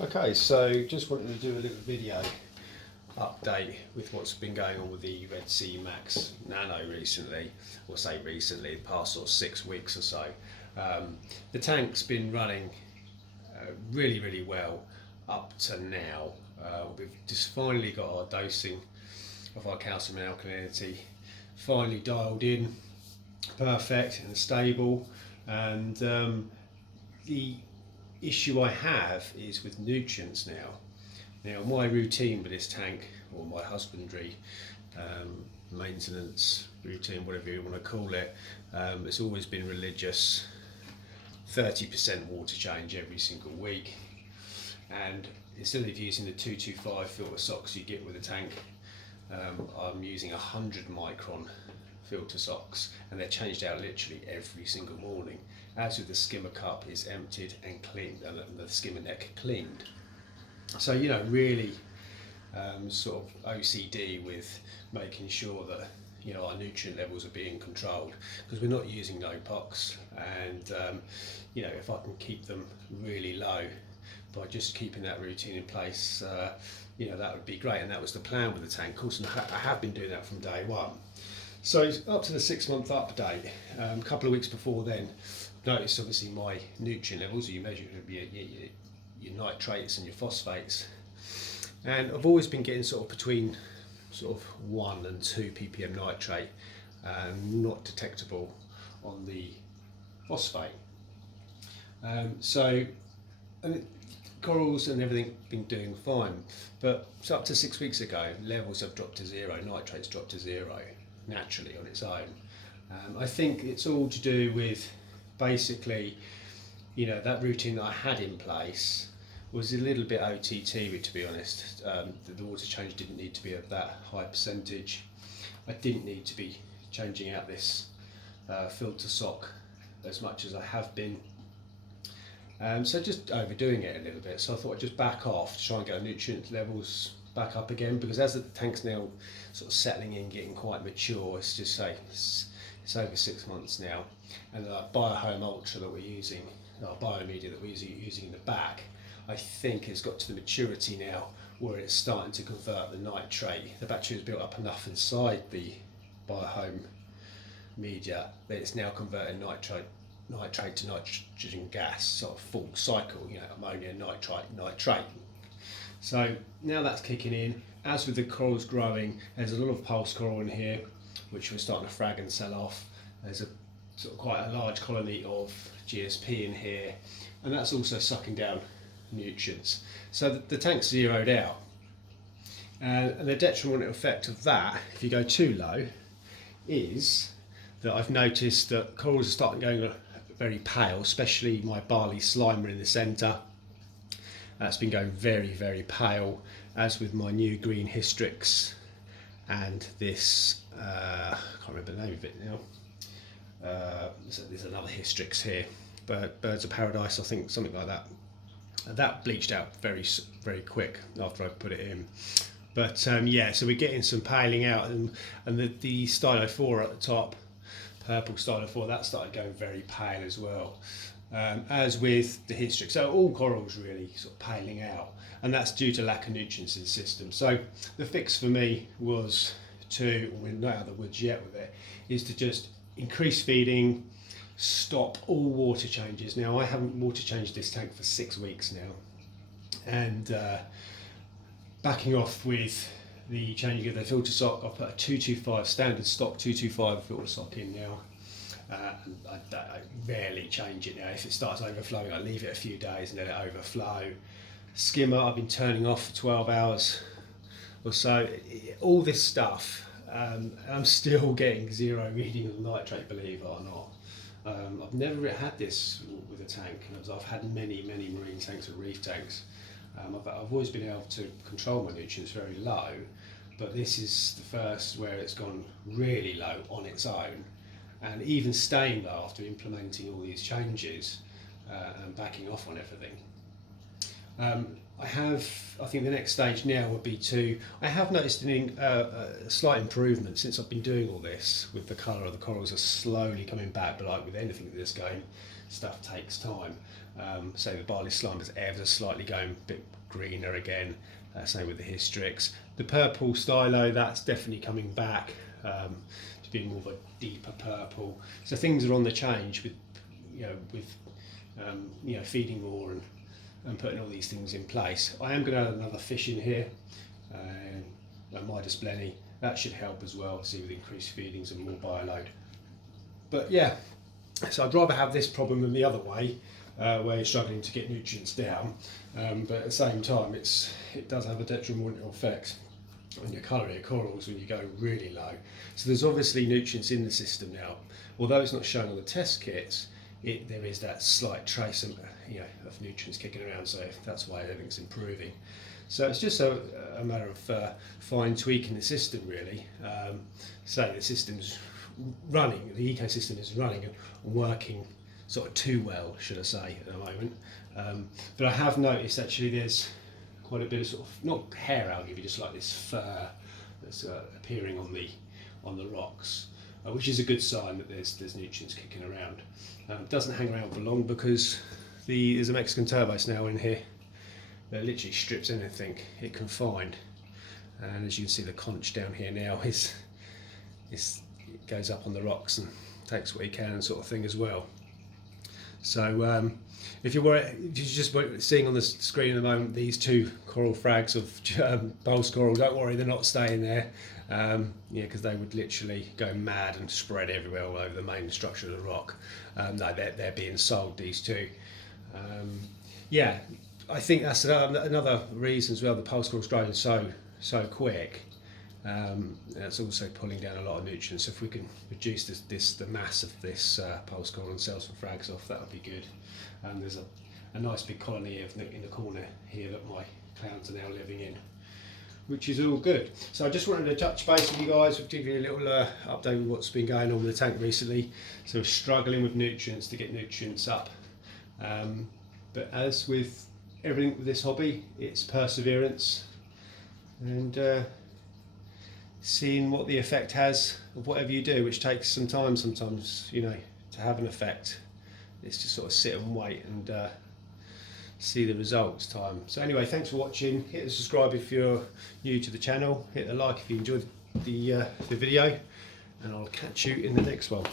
Okay, so just wanted to do a little video update with what's been going on with the Red Sea Max Nano recently, or say recently, the past sort of 6 weeks or so. The tank's been running really well up to now. We've just finally got our dosing of our calcium and alkalinity finally dialed in, perfect and stable, and the issue I have is with nutrients now. Now, my routine with this tank, or my husbandry, maintenance routine, whatever you want to call it, it's always been religious. 30% water change every single week, and instead of using the 225 filter socks you get with a tank, I'm using 100 micron filter socks, and they're changed out literally every single morning. As with the skimmer cup is emptied and cleaned, and the skimmer neck cleaned. So really sort of OCD with making sure that our nutrient levels are being controlled, because we're not using no pox, and if I can keep them really low by just keeping that routine in place, that would be great. And that was the plan with the tank, of course, and I have been doing that from day one. So up to the 6-month update, a couple of weeks before then, noticed obviously my nutrient levels. You measure your nitrates and your phosphates, and I've always been getting sort of between 1 and 2 ppm nitrate, not detectable on the phosphate. And corals and everything been doing fine, but so up to 6 weeks ago, levels have dropped to zero, nitrates dropped to zero naturally on its own. I think it's all to do with basically, that routine that I had in place was a little bit OTT, to be honest. The water change didn't need to be of that high percentage. I didn't need to be changing out this filter sock as much as I have been. So just overdoing it a little bit. So I thought I'd just back off to try and get our nutrient levels back up again, because as the tank's now sort of settling in, getting quite mature, it's over 6 months now, and the Biohome Ultra that we're using, our biomedia that we're using in the back, I think it's got to the maturity now where it's starting to convert the nitrate. The bacteria is built up enough inside the Biohome media that it's now converting nitrate to nitrogen gas, sort of full cycle, ammonia, nitrate. So now that's kicking in. As with the corals growing, there's a lot of pulse coral in here, which we're starting to frag and sell off. There's a sort of quite a large colony of GSP in here, and that's also sucking down nutrients. So the tank's zeroed out, and the detrimental effect of that, if you go too low, is that I've noticed that corals are starting going very pale, especially my barley slimer in the centre. That's been going very pale, as with my new green hystrix and this, I can't remember the name of it now. There's another hystrix here, but Birds of Paradise, I think, something like that. That bleached out very quick after I put it in. But so we're getting some paling out, and the Stylo 4 at the top, purple Stylo 4, that started going very pale as well, as with the hystrix. So all corals really sort of paling out, and that's due to lack of nutrients in the system. So the fix for me was we're not out of the woods yet with it, is to just increase feeding, stop all water changes. Now, I haven't water changed this tank for 6 weeks now, and backing off with the changing of the filter sock. I've put a 225 standard stock 225 filter sock in now, and I rarely change it now. If it starts overflowing, I leave it a few days and let it overflow. Skimmer, I've been turning off for 12 hours or so. All this stuff, I'm still getting zero reading of nitrate, believe it or not. I've never had this with a tank. I've had many marine tanks and reef tanks. I've always been able to control my nutrients very low, but this is the first where it's gone really low on its own, and even staying low after implementing all these changes and backing off on everything. I think the next stage now would be I have noticed a slight improvement since I've been doing all this with the colour of the corals are slowly coming back, but like with anything in this game, stuff takes time. So the barley slime is ever slightly going a bit greener again, same with the hystrix. The purple stylo, that's definitely coming back to being more of a deeper purple. So things are on the change with, feeding more and putting all these things in place. I am going to add another fish in here, a Midas blenny. That should help as well, see, with increased feedings and more bioload. But yeah, so I'd rather have this problem than the other way, where you're struggling to get nutrients down, but at the same time it does have a detrimental effect on your colour of your corals when you go really low. So there's obviously nutrients in the system now, although it's not shown on the test kits. There is that slight trace of nutrients kicking around, so that's why everything's improving. So it's just a matter of fine tweaking the system, really. Say the system's running, the ecosystem is running and working sort of too well, should I say, at the moment. But I have noticed actually there's quite a bit of sort of, not hair algae, but just like this fur that's appearing on the rocks, which is a good sign that there's nutrients kicking around. It doesn't hang around for long because there's a Mexican turbo snail in here that literally strips anything it can find. And as you can see, the conch down here now it goes up on the rocks and takes what he can and sort of thing as well. So if you're just seeing on the screen at the moment these two coral frags of pulse coral, don't worry, they're not staying there. Because they would literally go mad and spread everywhere all over the main structure of the rock. No, they're being sold, these two. I think that's another reason as well. The pulse coral's growing so quick. It's also pulling down a lot of nutrients. So if we can reduce the mass of this pulse coral and sell some frags off, that would be good. There's a nice big colony in the corner here that my clowns are now living in, which is all good. So I just wanted to touch base with you guys, give you a little update with what's been going on with the tank recently. So we're struggling with nutrients to get nutrients up. But as with everything with this hobby, it's perseverance and seeing what the effect has of whatever you do, which takes some time sometimes, to have an effect. It's just sort of sit and wait and see the results time. So anyway, thanks for watching. Hit the subscribe if you're new to the channel, hit the like if you enjoyed the video, and I'll catch you in the next one.